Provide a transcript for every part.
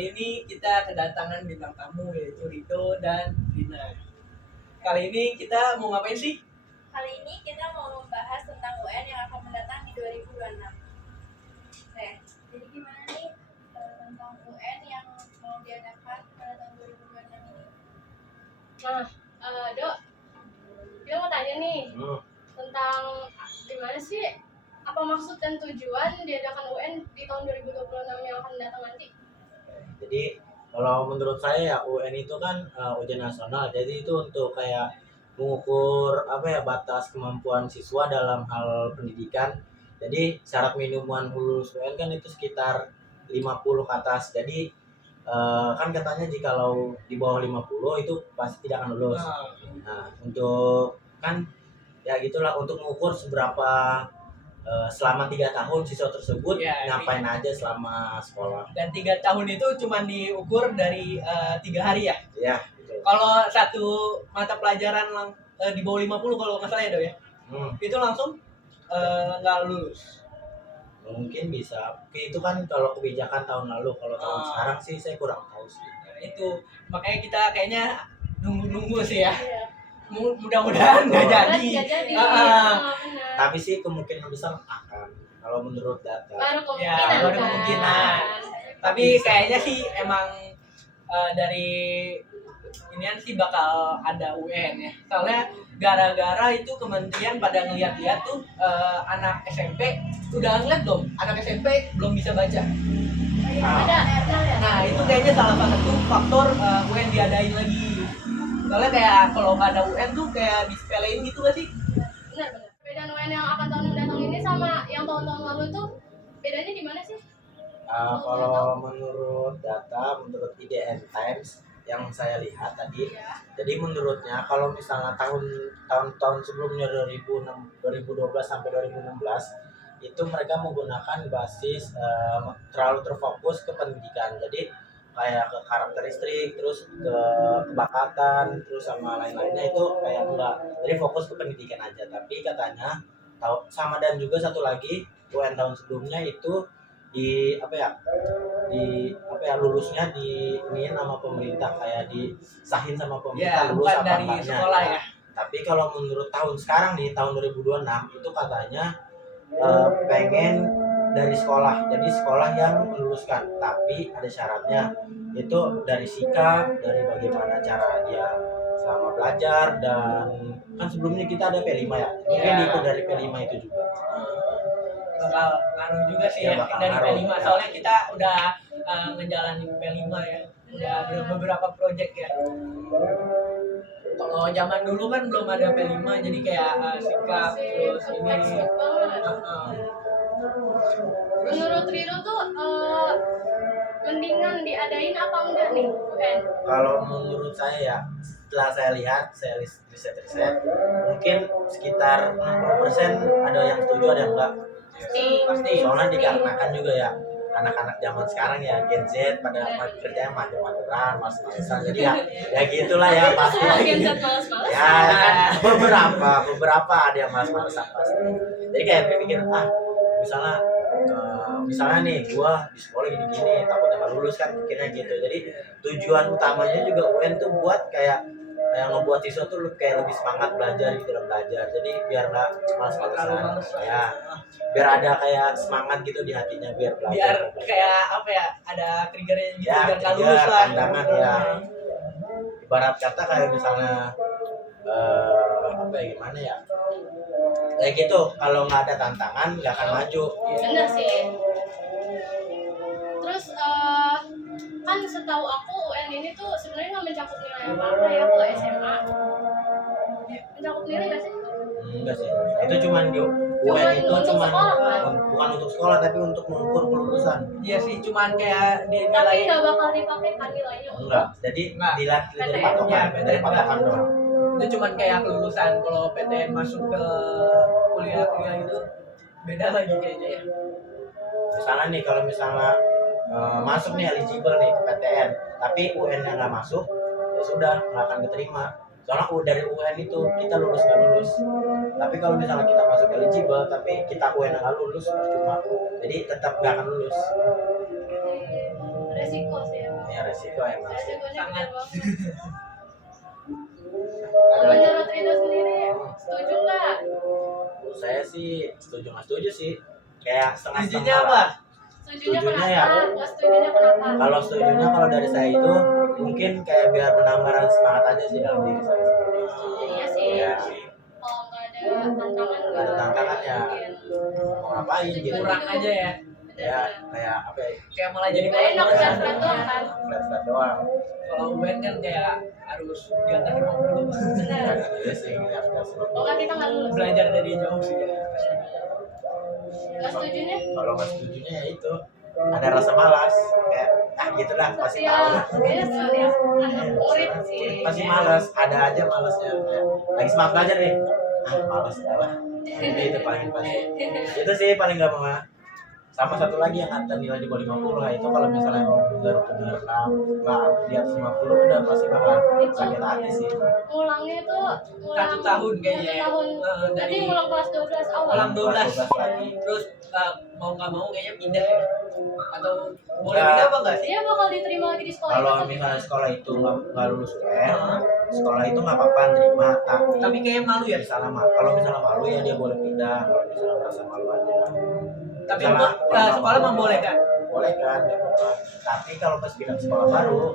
Kali ini kita kedatangan bintang tamu yaitu Rido dan Dina. Kali ini kita mau ngapain sih? Kali ini kita mau membahas tentang UN yang akan mendatang di 2026. Nah, jadi gimana nih tentang UN yang mau diadakan pada tahun 2026 ini? Nah, Dok, dia mau tanya nih tentang gimana sih, apa maksud dan tujuan diadakan UN di tahun 2026 yang akan datang nanti? Jadi kalau menurut saya ya UN itu kan ujian nasional, jadi itu untuk kayak mengukur batas kemampuan siswa dalam hal pendidikan. Jadi syarat minimal lulus UN kan itu sekitar 50 ke atas. Jadi kan katanya jikalau di bawah 50 itu pasti tidak akan lulus. Nah, untuk kan ya gitulah, untuk mengukur seberapa selama 3 tahun siswa tersebut ngapain aja selama sekolah. Dan 3 tahun itu cuma diukur dari 3 hari ya? Iya, betul. Kalau satu mata pelajaran di bawah 50 kalau nggak salah ya Dok ya? Itu langsung nggak lulus. Mungkin bisa. Oke, itu kan kalau kebijakan tahun lalu. Kalau tahun sekarang sih saya kurang tahu sih. Nah, itu makanya kita kayaknya nunggu sih ya. Iya. Mudah-mudahan nggak jadi. Tapi sih kemungkinan besar akan. Kalau menurut data. Baru Ya, baru kemungkinan. Tapi kayaknya sih emang dari inian sih bakal ada UN ya. Soalnya gara-gara itu kementerian pada ngeliat-liat tuh anak SMP udah ngeliat belum? Anak SMP belum bisa baca. Ada. Nah, itu kayaknya salah satu faktor UN diadain lagi. Soalnya kayak kalau nggak ada UN tuh kayak disepelein gitu gak sih? Benar. Perbedaan UN yang akan tahun mendatang ini sama yang tahun-tahun lalu tuh bedanya di mana sih? Kalau menurut data, menurut IDN Times yang saya lihat tadi, jadi menurutnya kalau misalnya tahun-tahun sebelumnya 2012 sampai 2016 itu mereka menggunakan basis terlalu terfokus ke pendidikan. Jadi kayak ke karakteristik, terus ke kebakatan, terus sama lain-lainnya itu kayak enggak. Jadi fokus ke pendidikan aja. Tapi katanya sama, dan juga satu lagi UN tahun sebelumnya itu lulusnya di ini nama pemerintah, kayak disahin sama pemerintah, lulus bukan apa dari enggaknya. sekolah ya. Tapi kalau menurut tahun sekarang nih, tahun 2026 itu katanya pengen dari sekolah, jadi sekolah yang meluluskan, tapi ada syaratnya, itu dari sikap, dari bagaimana cara dia selama belajar, dan kan sebelumnya kita ada P5 ya, mungkin diikut dari P5 itu juga. Bakal ngaruh juga sih ya dari P5, soalnya kita udah ngejalanin P5 ya, udah beberapa project ya. Kalau zaman dulu kan belum ada P5, jadi kayak sikap terus ini. Menurut Rido tuh mendingan diadain apa enggak nih UN? Kalau menurut saya ya, setelah saya lihat, saya riset, mungkin sekitar 60% ada yang setuju, ada yang enggak. Pasti. Soalnya dikarenakan juga ya anak-anak zaman sekarang ya, Gen Z pada kerjanya mager-mageran, males-malesan, jadi ya gitulah ya pasti. Gen Z males-malesan. Ya kan beberapa ada yang males-malesan pasti. Jadi kayak berpikir misalnya nih gua di sekolah gini-gini takutnya nggak lulus, kan pikirnya gitu. Jadi tujuan utamanya juga UN tuh buat kayak ngebuat siswa tuh kayak lebih semangat belajar gitu dalam belajar. Jadi biar nggak malas-malasan ya, biar ada kayak semangat gitu di hatinya, biar belajar. Biar kayak ada triggernya gitu, ya, biar nggak lulus lah. Pandangan ya. Ibarat kata kayak misalnya gimana ya? Kayak gitu, kalau nggak ada tantangan nggak akan maju. Bener sih. Terus kan setahu aku UN ini tuh sebenarnya nggak mencakup nilai apa ya ke SMA. Mencakup nilai nggak sih? Enggak sih. Itu cuman di UN itu cuman bukan untuk sekolah, tapi untuk mengukur kelulusan. Iya sih, cuman kayak Tapi dinilai. nggak bakal dipakai kan nilainya untuk Enggak. Jadi dilihat dari patokan, doang. Itu cuman kayak kelulusan. Kalau PTN masuk ke kuliah gitu beda lagi kayaknya ya. Misalnya nih, kalau misalnya masuk nih eligible nih ke PTN, tapi UN yang nggak masuk, ya sudah nggak akan diterima. Soalnya dari UN itu kita lulus nggak lulus. Tapi kalau misalnya kita masuk eligible tapi kita UN nggak lulus, percuma. Jadi tetap nggak akan lulus. resiko sih ya. Ya resiko emang sih. Resikonya Sangat. gede banget. Kalau menurut Rido sendiri, setuju nggak? Saya sih setuju nggak setuju sih, kayak Setujunya setengah-setengah apa? lah. Setujunya Setujunya kenapa? ya. Nggak setujunya kenapa? Kalau setujunya kalau dari saya itu mungkin kayak biar menambah rasa semangat aja sih dalam diri saya sendiri. Iya sih. Ya, Kalau nggak ada tantangan nggak ada tantangan ya mungkin. mau ngapain gitu. Kurang aja ya. Ya kayak apa ya, Kayak malah jadi Nggak enak malas-malasan. flat doang kan? flat doang. Kalau UN kan kayak harus di atas 50. Benar. Iya sih ya, Kalau nggak kita nggak lulus. Belajar dari jauh sih ya. Nggak setujunya? kalau nggak setujunya ya itu ada rasa malas kayak gitu dah pasti Iya, tahu. kayaknya setiap anak murid sih. Pasti malas, ada aja malasnya kayak lagi semangat belajar nih, malas lah. Jadi itu paling pasti itu sih paling gak mau. Sama satu lagi yang ada nilai di bawah 50 lah, itu kalau misalnya mau bener-bener nggak di atas 50 udah pasti bakal sakit hati sih. Ngulangnya itu Satu tahun kayaknya ya. 1 tahun. Berarti Dari ngulang kelas 12 awal. ulang 12 lagi. terus mau nggak mau kayaknya pindah ya. Atau boleh Ya. pindah apa enggak sih? Dia bakal diterima lagi di sekolah Kalau itu. misalnya sekolah itu nggak lulus UN, sekolah itu nggak apa-apa nerima, Tapi kayaknya malu ya. kalau misalnya malu ya dia boleh pindah, kalau misalnya merasa malu aja. Tapi Misalnya, sekolah membolehkan. boleh kan nggak apa-apa. Tapi kalau pas pindah ke sekolah baru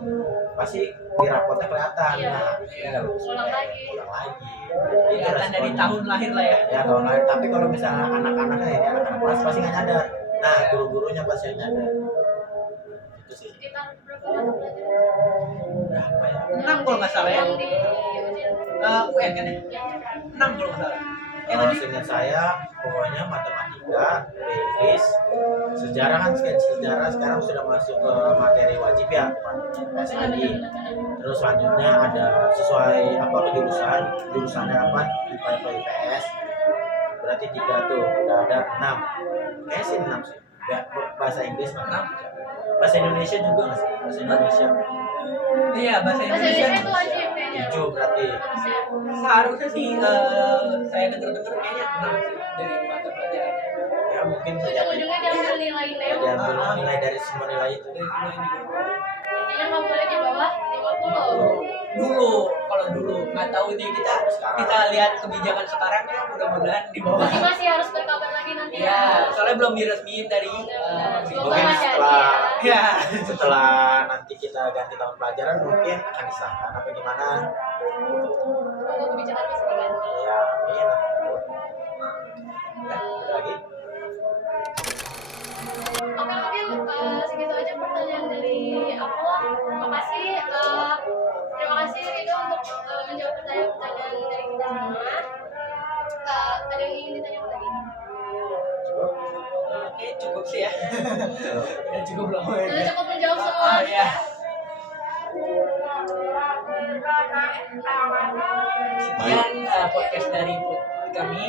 pasti di rapotnya kelihatan. Iya. Nah, ini nggak lulus Ulang lagi. ulang lagi. Kelihatan dari responnya. tahun lahir lah ya. Ya tahun lain. Tapi kalau misalnya anak-anaknya ini anak-anak kelas pasti nggak nyadar. Nah guru-gurunya pasti yang nyadar. Itu sih. Sekitar berapa mata pelajaran? Berapa ya? 6 kalau nggak salah ya. Yang di ujian. UN kan ya? Ya. 6 kalau nggak salah. Yang Kalau tadi seingat saya pokoknya matematika, Inggris, sejarah kan sejarah sekarang sudah masuk ke materi wajib ya, tes lagi. Terus selanjutnya ada sesuai apa jurusannya apa IPA IPS. Berarti 3 tuh udah ada 6. Kayaknya sih 6 sih. Ya, bahasa Inggris 6. Bahasa Indonesia juga nggak sih? Bahasa Indonesia iya bahasa Bahasa Indonesia. Indonesia itu wajib kayaknya. 7 berarti. Harusnya. Seharusnya sih saya dengar-dengar kayaknya 6 sih dari mata pelajarannya. Ya mungkin terjadi. Ujung-ujungnya diambil nilai NEM. Dia ambil nilai dari semua nilai itu. Dari semua ini. Intinya nggak boleh di bawah 50. Dulu kalau dulu nggak tahu nih kita lihat kebijakan sekarang ya mudah-mudahan di bawah. Berarti masih harus berkabar lagi nanti Ya, soalnya belum diresmiin dari Semoga Mungkin masih ada setelah ya. setelah nanti kita ganti tahun pelajaran mungkin akan disahkan apa gimana. Semoga kebijakan bisa diganti. Ya amin. Ya, ada lagi. Oke, mungkin segitu aja pertanyaan dari aku. Terima kasih Rido untuk menjawab pertanyaan-pertanyaan dari kita semua. Ada yang ingin ditanyakan lagi? Oke, cukup sih ya. Ya cukup lama ya. Sudah cukup menjawab semua. Ya. Sekian podcast dari kami.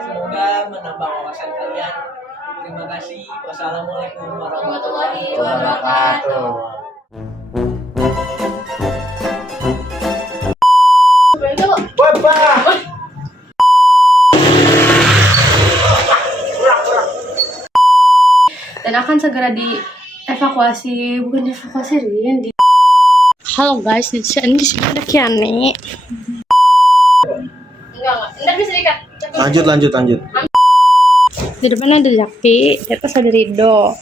Semoga menambah wawasan kalian. Terima kasih. Wassalamualaikum warahmatullahi wabarakatuh. Itu Wabah. dan akan segera dievakuasi, bukan dievakuasi Rin, di halo guys, di sini ada Kiani. Enggak, ntar bisa dikat. Lanjut. Di depan ada Jaki, di atas ada Rido.